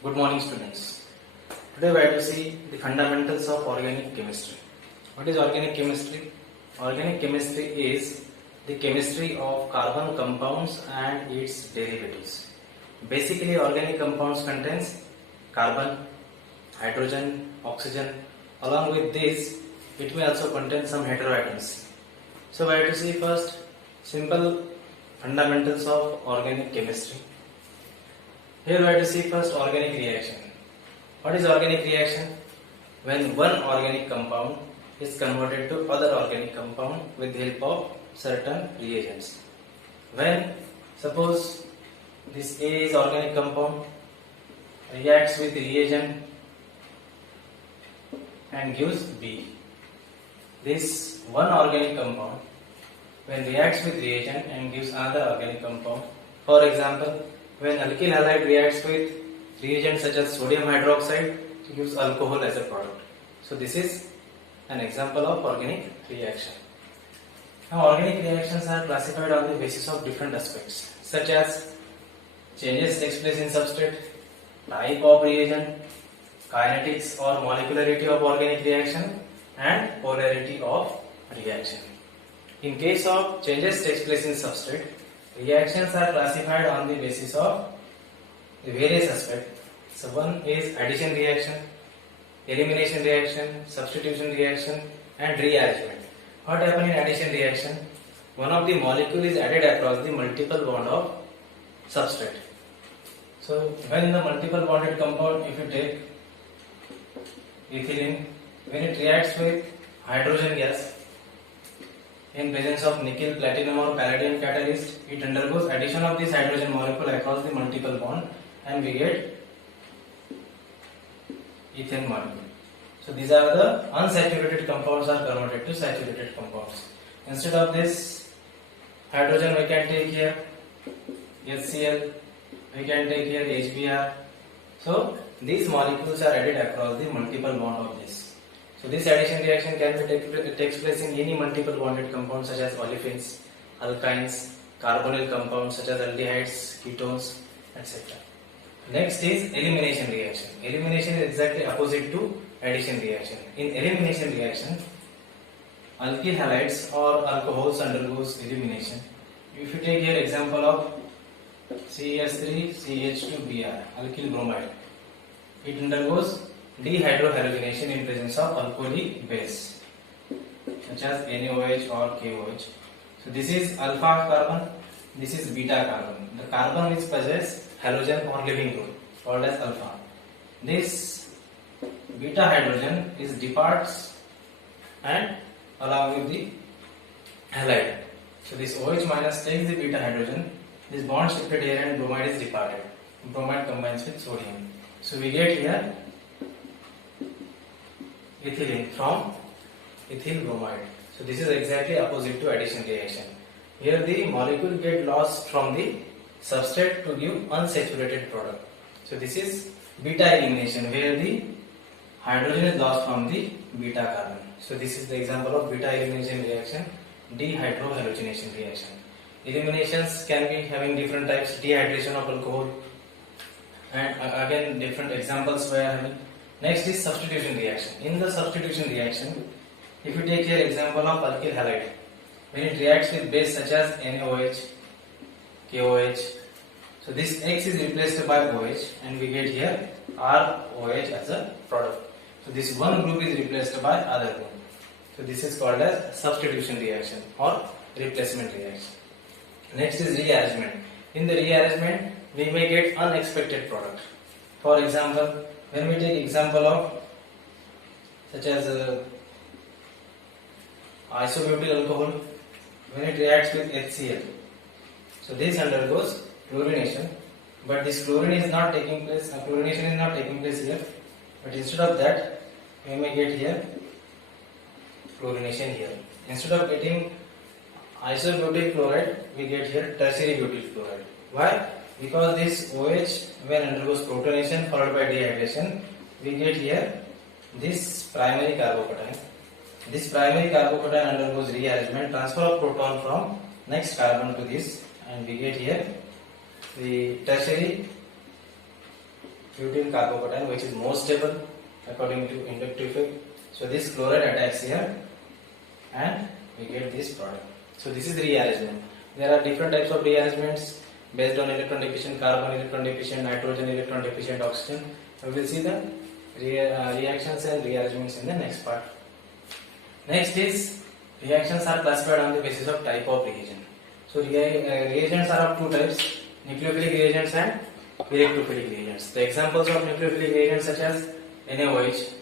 Good morning, students. Today we have to see the fundamentals of organic chemistry. What is organic chemistry? Organic chemistry is the chemistry of carbon compounds and its derivatives. Basically, organic compounds contains carbon, hydrogen, oxygen. Along with this, it may also contain some heteroatoms. So we have to see first simple fundamentals of organic chemistry. Here we have to see first organic reaction. What is organic reaction? When one organic compound is converted to other organic compound with the help of certain reagents. When suppose this A is organic compound reacts with reagent and gives B. This one organic compound when reacts with reagent and gives another organic compound. For example, when alkyl halide reacts with reagents such as sodium hydroxide, it gives alcohol as a product. So this is an example of organic reaction. Now organic reactions are classified on the basis of different aspects such as changes takes place in substrate, type of reagent, kinetics or molecularity of organic reaction and polarity of reaction. In case of changes takes place in substrate, reactions are classified on the basis of the various aspects. So one is addition reaction, elimination reaction, substitution reaction and rearrangement. What happens in addition reaction? One of the molecule is added across the multiple bond of substrate. So when the multiple bonded compound, if you take ethylene, when it reacts with hydrogen gas in presence of nickel, platinum or palladium catalyst, it undergoes addition of this hydrogen molecule across the multiple bond and we get ethane molecule. So these are the unsaturated compounds are converted to saturated compounds. Instead of this hydrogen we can take here HCl, we can take here HBr. So these molecules are added across the multiple bond of this. So this addition reaction can be takes place in any multiple bonded compounds such as olefins, alkynes, carbonyl compounds such as aldehydes, ketones, etc. Next is elimination reaction. Elimination is exactly opposite to addition reaction. In elimination reaction, alkyl halides or alcohols undergoes elimination. If you take here example of CH3 CH2Br, alkyl bromide, it undergoes dehydrohalogenation in presence of alkali base such as NaOH or KOH. So this is alpha carbon, this is beta carbon. The carbon which possesses halogen or leaving group called as alpha. This beta hydrogen is departs and along with the halide. So this OH minus takes the beta hydrogen, this bond shifted here and bromide is departed. Bromide combines with sodium. So we get here ethylene from ethyl bromide. So this is exactly opposite to addition reaction. Here the molecule get lost from the substrate to give unsaturated product. So this is beta elimination where the hydrogen is lost from the beta carbon. So this is the example of beta elimination reaction, dehydrohalogenation reaction. Eliminations can be having different types, dehydration of alcohol and again different examples we are having. Next is substitution reaction. In the substitution reaction, if you take here example of alkyl halide, when it reacts with base such as NaOH, KOH, so this X is replaced by OH and we get here ROH as a product. So this one group is replaced by other group. So this is called as substitution reaction or replacement reaction. Next is rearrangement. In the rearrangement, we may get unexpected product. For example, when we take example of such as isobutyl alcohol, when it reacts with HCl, so this undergoes chlorination, but this chlorination is not taking place here, but instead of that we may get here chlorination here. Instead of getting isobutyl chloride, we get here tertiary butyl chloride. Why? Because this OH when undergoes protonation followed by dehydration, we get here this primary carbocation. This primary carbocation undergoes rearrangement, transfer of proton from next carbon to this, and we get here the tertiary butyl carbocation, which is more stable according to inductive effect. So this chloride attacks here and we get this product. So this is the rearrangement. There are different types of rearrangements based on electron deficient, carbon electron deficient, nitrogen electron deficient, oxygen. We will see the reactions and rearrangements in the next part. Next is reactions are classified on the basis of type of reagent. So reagents are of two types: nucleophilic reagents and electrophilic reagents. The examples of nucleophilic reagents such as NaOH,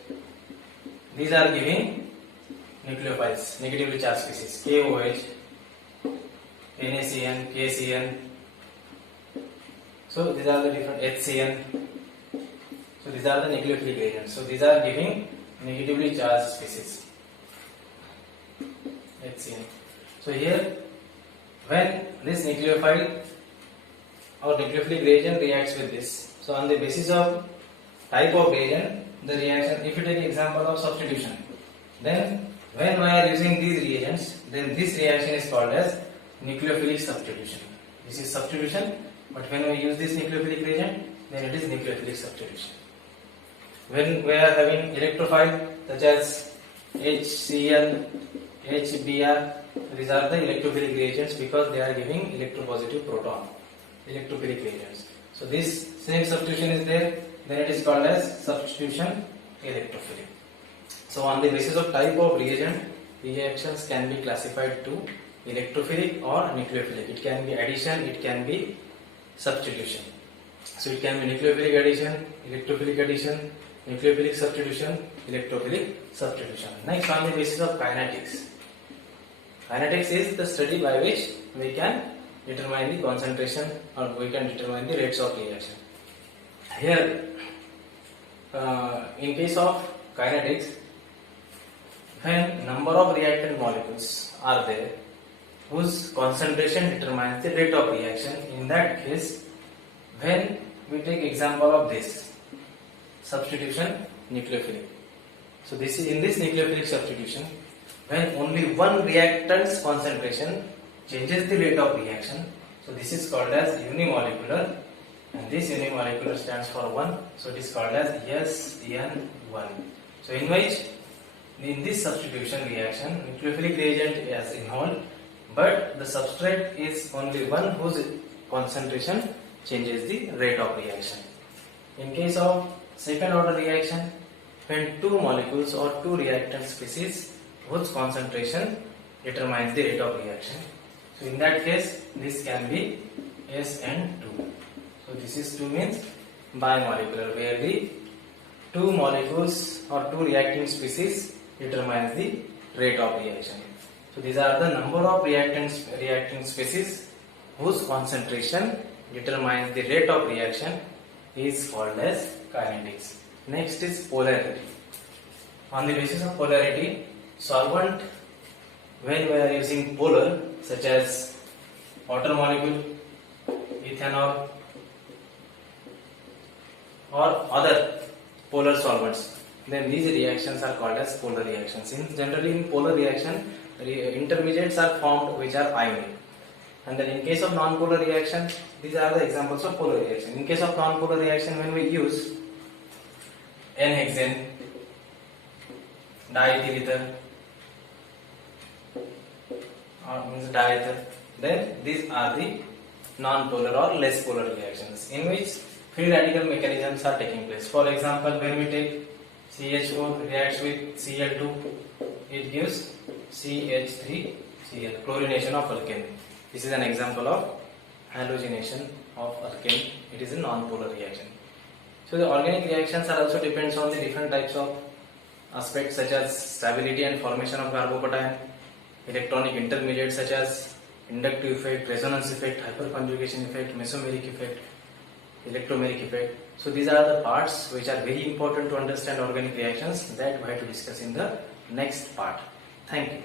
these are giving nucleophiles, negatively charged species. KOH, NaCN, KCN. So these are the different HCN. So these are the nucleophilic reagents. So these are giving negatively charged species. HCN. So here, when this nucleophile or nucleophilic reagent reacts with this, so on the basis of type of reagent, the reaction, if you take example of substitution, then when we are using these reagents, then this reaction is called as nucleophilic substitution. This is substitution, but when we use this nucleophilic reagent, then it is nucleophilic substitution. When we are having electrophile such as HCl, HBr, these are the electrophilic reagents because they are giving electropositive proton, electrophilic reagents. So this same substitution is there, then it is called as substitution electrophilic. So on the basis of type of reagent, reactions can be classified to electrophilic or nucleophilic. It can be addition, it can be substitution. So it can be nucleophilic addition, electrophilic addition, nucleophilic substitution, electrophilic substitution. Next, on the basis of kinetics. Kinetics is the study by which we can determine the concentration or we can determine the rates of reaction. Here, in case of kinetics, when number of reactant molecules are there whose concentration determines the rate of reaction, in that case, when we take example of this substitution nucleophilic. So this is in this nucleophilic substitution, when only one reactant's concentration changes the rate of reaction, so this is called as unimolecular, and this unimolecular stands for 1, so it is called as SN1. So in which, in this substitution reaction, nucleophilic reagent is involved, but the substrate is only one whose concentration changes the rate of reaction. In case of second order reaction, when two molecules or two reactant species whose concentration determines the rate of reaction. So in that case, this can be SN2. So this is 2 means bimolecular, where the two molecules or two reacting species determines the rate of reaction. So these are the number of reacting species whose concentration determines the rate of reaction is called as kinetics. Next is polarity. On the basis of polarity, solvent, when we are using polar, such as water molecule, ethanol, or other polar solvents, then these reactions are called as polar reactions. Generally in polar reaction, intermediates are formed which are ionic. And then in case of non-polar reaction, these are the examples of polar reaction. In case of non-polar reaction, when we use N-hexane, diethyl ether, or means diether, then these are the non-polar or less polar reactions in which free radical mechanisms are taking place. For example, when we take CHO reacts with Cl2, it gives CH3Cl, chlorination of alkane. This is an example of halogenation of alkane. It is a non-polar reaction. So the organic reactions are also depends on the different types of aspects such as stability and formation of carbocation, electronic intermediates such as inductive effect, resonance effect, hyperconjugation effect, mesomeric effect, electromeric effect. So these are the parts which are very important to understand organic reactions that we have to discuss in the next part. Thank you.